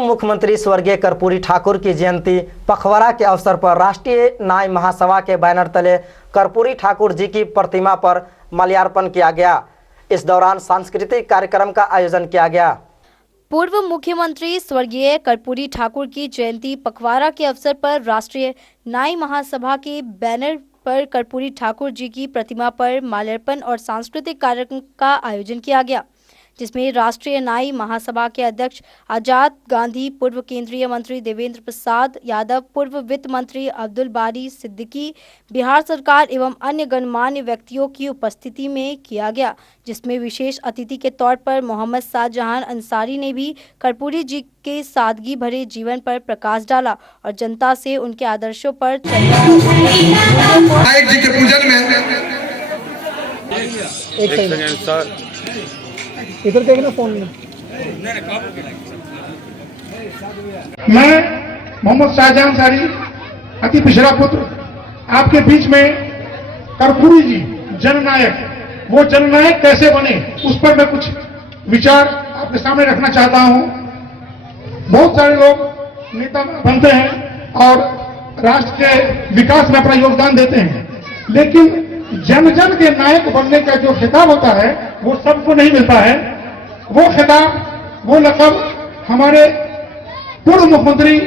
मुख्यमंत्री स्वर्गीय कर्पूरी ठाकुर की जयंती पखवाड़ा के अवसर पर राष्ट्रीय न्याय महासभा के बैनर तले कर्पूरी ठाकुर जी की प्रतिमा पर माल्यार्पण किया गया। इस दौरान सांस्कृतिक कार्यक्रम का आयोजन किया गया। पूर्व मुख्यमंत्री स्वर्गीय कर्पूरी ठाकुर की जयंती पखवाड़ा के अवसर पर राष्ट्रीय न्याय महासभा के बैनर पर कर्पूरी ठाकुर जी की प्रतिमा पर माल्यार्पण और सांस्कृतिक कार्यक्रम का आयोजन किया गया, जिसमें राष्ट्रीय न्याय महासभा के अध्यक्ष आजाद गांधी, पूर्व केंद्रीय मंत्री देवेंद्र प्रसाद यादव, पूर्व वित्त मंत्री अब्दुल बारी सिद्दीकी, बिहार सरकार एवं अन्य गणमान्य व्यक्तियों की उपस्थिति में किया गया, जिसमें विशेष अतिथि के तौर पर मोहम्मद शाहजहां अंसारी ने भी कर्पूरी जी के सादगी भरे जीवन पर प्रकाश डाला और जनता से उनके आदर्शों पर जी के पूजन में इधर देखना फोन में। मैं मोहम्मद शाहजहां अंसारी, अति पिछड़ा पुत्र, आपके बीच में कर्पूरी जी जननायक, वो जननायक कैसे बने उस पर मैं कुछ विचार आपके सामने रखना चाहता हूं। बहुत सारे लोग नेता बनते हैं और राष्ट्र के विकास में अपना योगदान देते हैं, लेकिन जन जन के नायक बनने का जो खिताब होता है वो सबको नहीं मिलता है। वो खिताब, वो लक़ब हमारे पूर्व मुख्यमंत्री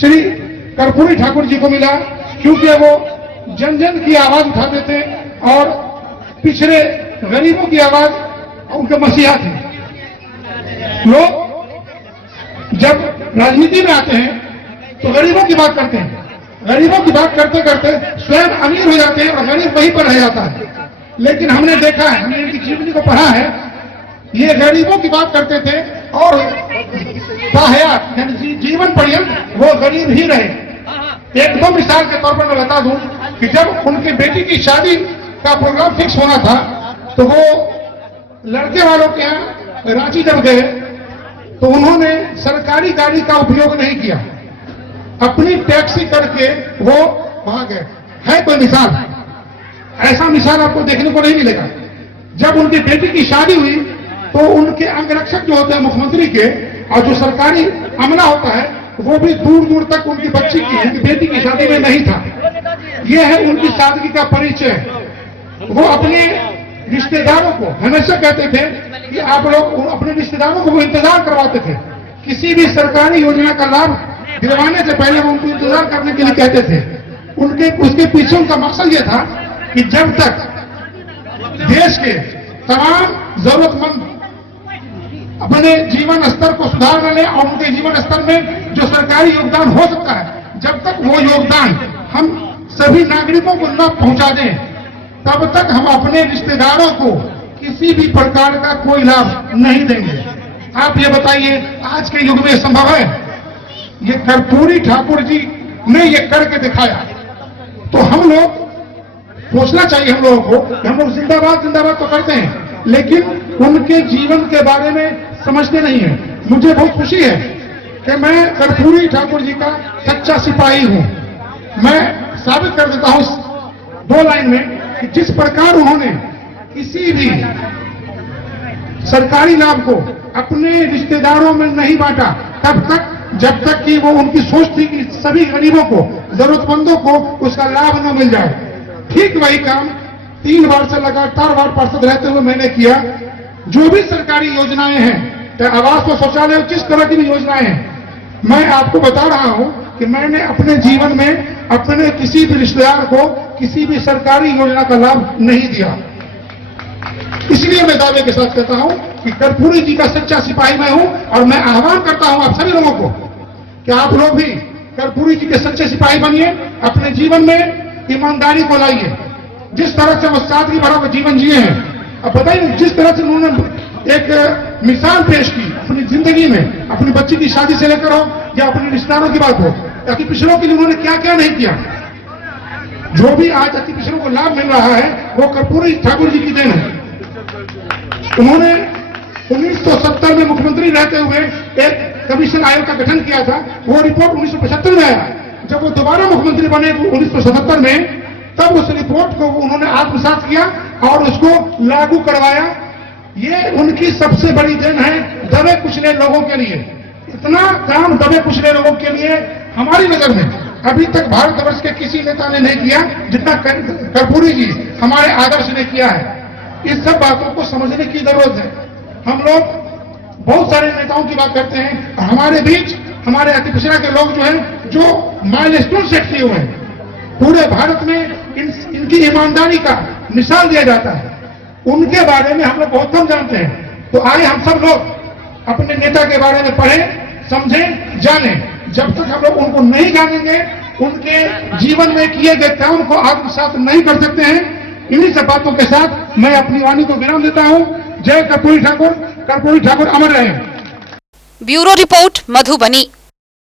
श्री कर्पूरी ठाकुर जी को मिला, क्योंकि वो जन जन की आवाज उठाते थे और पिछड़े गरीबों की आवाज उनके मसीहा थे। लोग जब राजनीति में आते हैं तो गरीबों की बात करते हैं, गरीबों की बात करते करते स्वयं अमीर हो जाते हैं और गरीब वहीं पर रह जाता है। लेकिन हमने देखा है, हमने इनकी जीवनी को पढ़ा है, ये गरीबों की बात करते थे और बाहयात यानी जीवन पर्यंत वो गरीब ही रहे। एक दो मिसाल के तौर पर मैं बता दूं कि जब उनकी बेटी की शादी का प्रोग्राम फिक्स होना था तो वो लड़के वालों के यहाँ रांची जब गए तो उन्होंने सरकारी गाड़ी का उपयोग नहीं किया, अपनी टैक्सी करके वो वहां गए। है कोई मिसाल? ऐसा मिसाल आपको देखने को नहीं मिलेगा। जब उनकी बेटी की शादी हुई तो उनके अंगरक्षक जो होते हैं मुख्यमंत्री के और जो सरकारी अमला होता है वो भी दूर दूर तक उनकी बच्ची की, उनकी बेटी की शादी में नहीं था। यह है उनकी सादगी का परिचय। वो अपने रिश्तेदारों को हमेशा कहते थे कि आप लोग अपने रिश्तेदारों को वो इंतजार करवाते थे। किसी भी सरकारी योजना का लाभ दिलवाने से पहले वो उनको इंतजार करने के लिए कहते थे। उसके पीछे उनका मकसद ये था कि जब तक देश के तमाम जरूरतमंद अपने जीवन स्तर को सुधार न ले और उनके जीवन स्तर में जो सरकारी योगदान हो सकता है, जब तक वो योगदान हम सभी नागरिकों को न पहुंचा दें, तब तक हम अपने रिश्तेदारों को किसी भी प्रकार का कोई लाभ नहीं देंगे। आप ये बताइए, आज के युग में संभव है? ये कर्पूरी ठाकुर जी ने ये करके दिखाया। तो हम लोग सोचना चाहिए हम लोगों को कि हम लोग जिंदाबाद जिंदाबाद तो करते हैं, लेकिन उनके जीवन के बारे में समझते नहीं है। मुझे बहुत खुशी है कि मैं कर्पूरी ठाकुर जी का सच्चा सिपाही हूं। मैं साबित कर देता हूं दो लाइन में कि जिस प्रकार उन्होंने किसी भी सरकारी लाभ को अपने रिश्तेदारों में नहीं बांटा तब तक, जब तक कि वो उनकी सोच थी कि सभी गरीबों को, जरूरतमंदों को उसका लाभ न मिल जाए। ठीक वही काम 3 बार से लगातार वार्ड पार्षद रहते हुए मैंने किया। जो भी सरकारी योजनाएं हैं, चाहे आवास व शौचालय, जिस तरह की भी योजनाएं हैं, मैं आपको बता रहा हूं कि मैंने अपने जीवन में अपने किसी भी रिश्तेदार को किसी भी सरकारी योजना का लाभ नहीं दिया। इसलिए मैं दावे के साथ कहता हूं कि कर्पूरी जी का सच्चा सिपाही मैं हूं और मैं आह्वान करता हूं आप सभी लोगों को कि आप लोग भी कर्पूरी जी के सच्चे सिपाही बनिए, अपने जीवन में ईमानदारी को लाइए। जिस तरह से वो सादगी भरा जीवन जिए हैं, अब बताइए जिस तरह से उन्होंने एक मिसाल पेश की अपनी जिंदगी में, अपनी बच्ची की शादी से लेकर हो या अपने रिश्तेदारों की बात हो, अति पिछड़ों के लिए उन्होंने क्या क्या नहीं किया। जो भी आज अति पिछड़ों को लाभ मिल रहा है वो कर्पूरी ठाकुर जी की देन है। उन्होंने 1970 में मुख्यमंत्री रहते हुए एक कमीशन आयोग का गठन किया था। वो रिपोर्ट 1975 में आया। जब वो दोबारा मुख्यमंत्री बने 1977 में, तब उस रिपोर्ट को उन्होंने आत्मसात किया और उसको लागू करवाया। ये उनकी सबसे बड़ी देन है दबे कुचले लोगों के लिए। इतना काम दबे कुचले लोगों के लिए हमारी नजर में अभी तक भारतवर्ष के किसी नेता ने नहीं किया जितना कर्पूरी जी हमारे आदर्श ने किया है। इस सब बातों को समझने की जरूरत है। हम लोग बहुत सारे नेताओं की बात करते हैं, हमारे बीच हमारे अति पिछड़ा के लोग जो हैं, जो माइलस्टोन सेट किए हुए हैं, पूरे भारत में इनकी ईमानदारी का मिसाल दिया जाता है, उनके बारे में हम लोग बहुत कम जानते हैं। तो आइए हम सब लोग अपने नेता के बारे में पढ़ें, समझें, जानें। जब तक हम लोग उनको नहीं जानेंगे, उनके जीवन में किए गए काम को आत्मसात नहीं कर सकते हैं। इन्हीं सब बातों के साथ मैं अपनी वाणी को विराम देता हूं। जय कर्पूरी ठाकुर, कर्पूरी ठाकुर अमर रहे। Bureau report, Madhubani.